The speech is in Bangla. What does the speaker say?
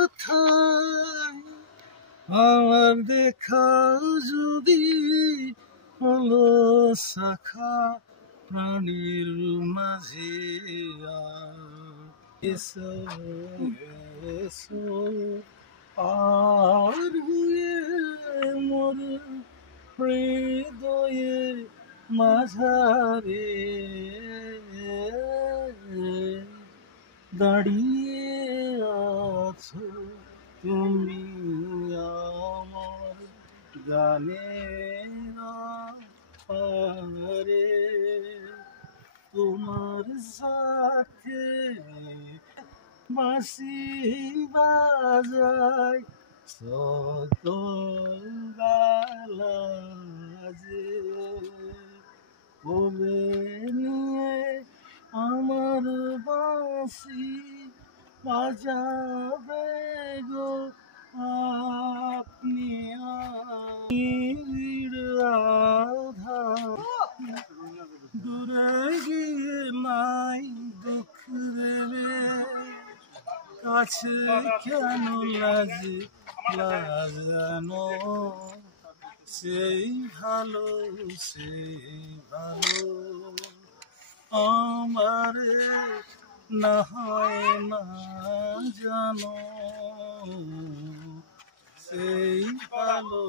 কোথায় আমার দেখা যদি হলো শাখা প্রাণীর মাঝে এসো এসো আর হুয়ে মোর হৃদয়ে মাঝারে দাঁড়িয়ে আছো তুমি আমার গানের পারে তোমার সাথে বাঁশি বাজায় শত গালাজে কবে নিয়ে আমার বাঁশি বাজাবে গো আপনি দূরে গিয়ে নাই দুঃখ দেবে কাছে কেন লাগানো সেই ভালো আমারে না হয় না জানো সেই ভালো